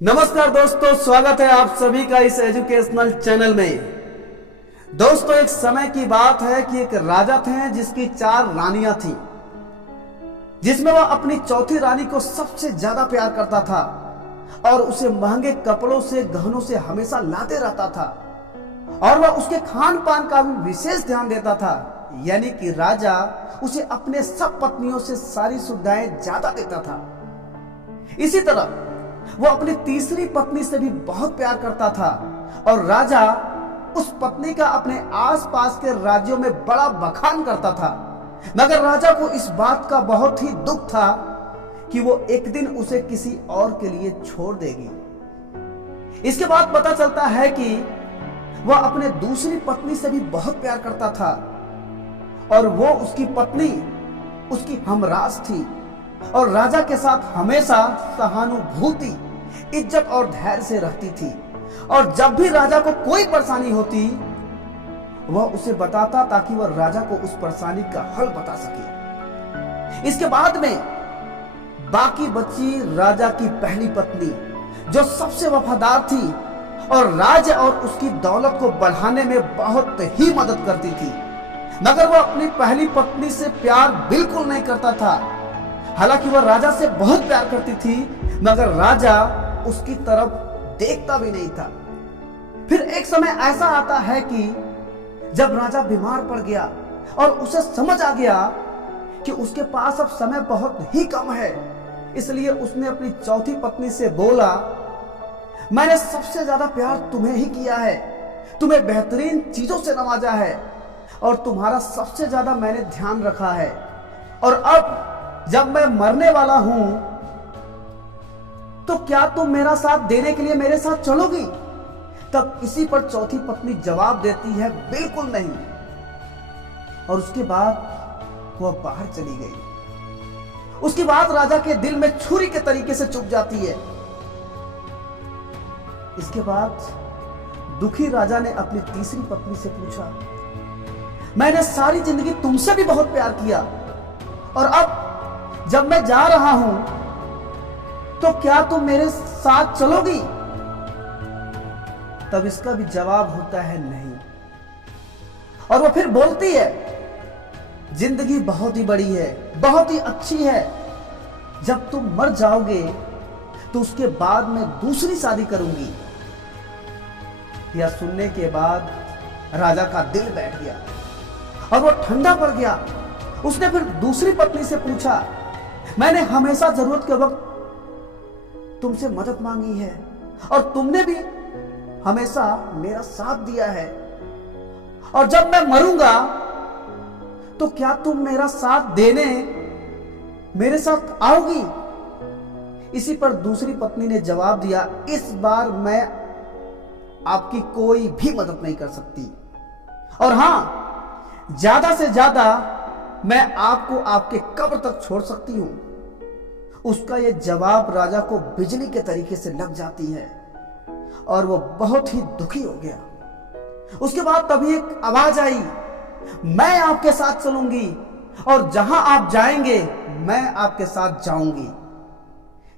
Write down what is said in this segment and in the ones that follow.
नमस्कार दोस्तों, स्वागत है आप सभी का इस एजुकेशनल चैनल में। दोस्तों, एक समय की बात है कि एक राजा थे जिसकी 4 रानियां थीं, जिसमें वह अपनी चौथी रानी को सबसे ज्यादा प्यार करता था और उसे महंगे कपड़ों से, गहनों से हमेशा लाते रहता था और वह उसके खान पान का भी विशेष ध्यान देता था। यानी कि राजा उसे अपने सब पत्नियों से सारी सुविधाएं ज्यादा देता था। इसी तरह वो अपनी तीसरी पत्नी से भी बहुत प्यार करता था और राजा उस पत्नी का अपने आसपास के राज्यों में बड़ा बखान करता था। मगर राजा को इस बात का बहुत ही दुख था कि वो एक दिन उसे किसी और के लिए छोड़ देगी। इसके बाद पता चलता है कि वह अपने दूसरी पत्नी से भी बहुत प्यार करता था और वो उसकी पत्नी उसकी हमराज थी और राजा के साथ हमेशा सहानुभूति, इज्जत और धैर्य से रहती थी। और जब भी राजा को कोई परेशानी होती वह उसे बताता ताकि वह राजा को उस परेशानी का हल बता सके। इसके बाद में बाकी बची राजा की पहली पत्नी, जो सबसे वफादार थी और राज्य और उसकी दौलत को बढ़ाने में बहुत ही मदद करती थी। मगर वह अपनी पहली पत्नी से प्यार बिल्कुल नहीं करता था। हालांकि वह राजा से बहुत प्यार करती थी, मगर राजा उसकी तरफ देखता भी नहीं था। फिर एक समय ऐसा आता है कि जब राजा बीमार पड़ गया और उसे समझ आ गया कि उसके पास अब समय बहुत ही कम है, इसलिए उसने अपनी चौथी पत्नी से बोला, मैंने सबसे ज्यादा प्यार तुम्हें ही किया है, तुम्हें बेहतरीन चीजों से नवाजा है और तुम्हारा सबसे ज्यादा मैंने ध्यान रखा है, और अब जब मैं मरने वाला हूं तो क्या तुम मेरा साथ देने के लिए मेरे साथ चलोगी? तब इसी पर चौथी पत्नी जवाब देती है, बिल्कुल नहीं। और उसके बाद वह बाहर चली गई। उसकी बात राजा के दिल में छुरी के तरीके से चुभ जाती है। इसके बाद दुखी राजा ने अपनी तीसरी पत्नी से पूछा, मैंने सारी जिंदगी तुमसे भी बहुत प्यार किया और अब जब मैं जा रहा हूं तो क्या तुम मेरे साथ चलोगी? तब इसका भी जवाब होता है नहीं। और वो फिर बोलती है, जिंदगी बहुत ही बड़ी है, बहुत ही अच्छी है, जब तुम मर जाओगे तो उसके बाद मैं दूसरी शादी करूंगी। यह सुनने के बाद राजा का दिल बैठ गया और वो ठंडा पड़ गया। उसने फिर दूसरी पत्नी से पूछा, मैंने हमेशा जरूरत के वक्त तुमसे मदद मांगी है और तुमने भी हमेशा मेरा साथ दिया है, और जब मैं मरूंगा तो क्या तुम मेरा साथ देने मेरे साथ आओगी? इसी पर दूसरी पत्नी ने जवाब दिया, इस बार मैं आपकी कोई भी मदद नहीं कर सकती, और हां, ज्यादा से ज्यादा मैं आपको आपके कब्र तक छोड़ सकती हूं। उसका यह जवाब राजा को बिजली के तरीके से लग जाती है और वो बहुत ही दुखी हो गया। उसके बाद तभी एक आवाज आई, मैं आपके साथ चलूंगी और जहां आप जाएंगे मैं आपके साथ जाऊंगी।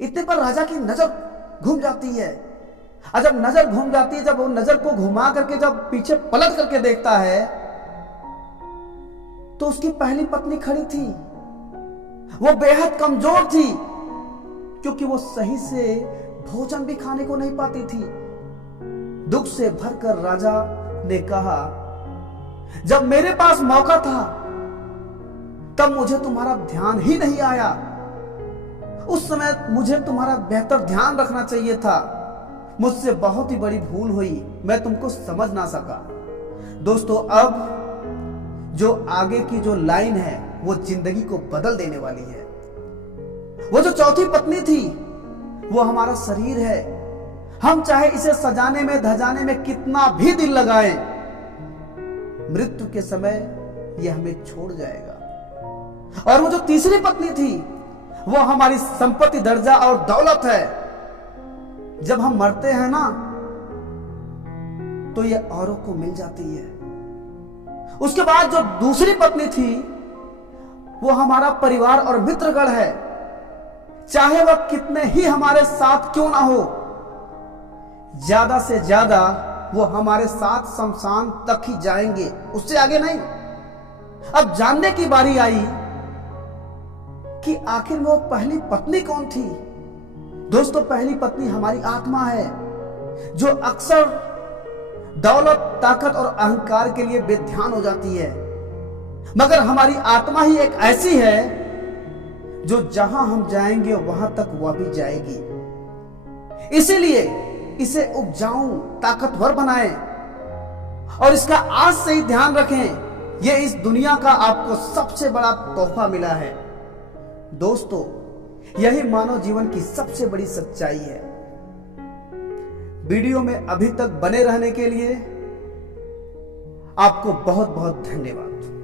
इतने पर राजा की नजर घूम जाती है। जब नजर घूम जाती है, जब वो नजर को घुमा करके जब पीछे पलट करके देखता है तो उसकी पहली पत्नी खड़ी थी। वो बेहद कमजोर थी क्योंकि वो सही से भोजन भी खाने को नहीं पाती थी। दुख से भरकर राजा ने कहा, जब मेरे पास मौका था तब मुझे तुम्हारा ध्यान ही नहीं आया। उस समय मुझे तुम्हारा बेहतर ध्यान रखना चाहिए था। मुझसे बहुत ही बड़ी भूल हुई, मैं तुमको समझ ना सका। दोस्तों, अब जो आगे की जो लाइन है वो जिंदगी को बदल देने वाली है। वो जो चौथी पत्नी थी वो हमारा शरीर है। हम चाहे इसे सजाने में धजाने में कितना भी दिल लगाएं, मृत्यु के समय ये हमें छोड़ जाएगा। और वो जो तीसरी पत्नी थी वो हमारी संपत्ति, दर्जा और दौलत है। जब हम मरते हैं ना तो ये औरों को मिल जाती है। उसके बाद जो दूसरी पत्नी थी वो हमारा परिवार और मित्रगण है। चाहे वह कितने ही हमारे साथ क्यों ना हो, ज्यादा से ज्यादा वो हमारे साथ शमशान तक ही जाएंगे, उससे आगे नहीं। अब जानने की बारी आई कि आखिर वो पहली पत्नी कौन थी। दोस्तों, पहली पत्नी हमारी आत्मा है, जो अक्सर दौलत, ताकत और अहंकार के लिए बेध्यान हो जाती है। मगर हमारी आत्मा ही एक ऐसी है जो जहां हम जाएंगे वहां तक वह भी जाएगी। इसीलिए इसे उपजाऊ, ताकतवर बनाएं और इसका आज से ही ध्यान रखें। यह इस दुनिया का आपको सबसे बड़ा तोहफा मिला है। दोस्तों, यही मानव जीवन की सबसे बड़ी सच्चाई है। वीडियो में अभी तक बने रहने के लिए आपको बहुत बहुत धन्यवाद।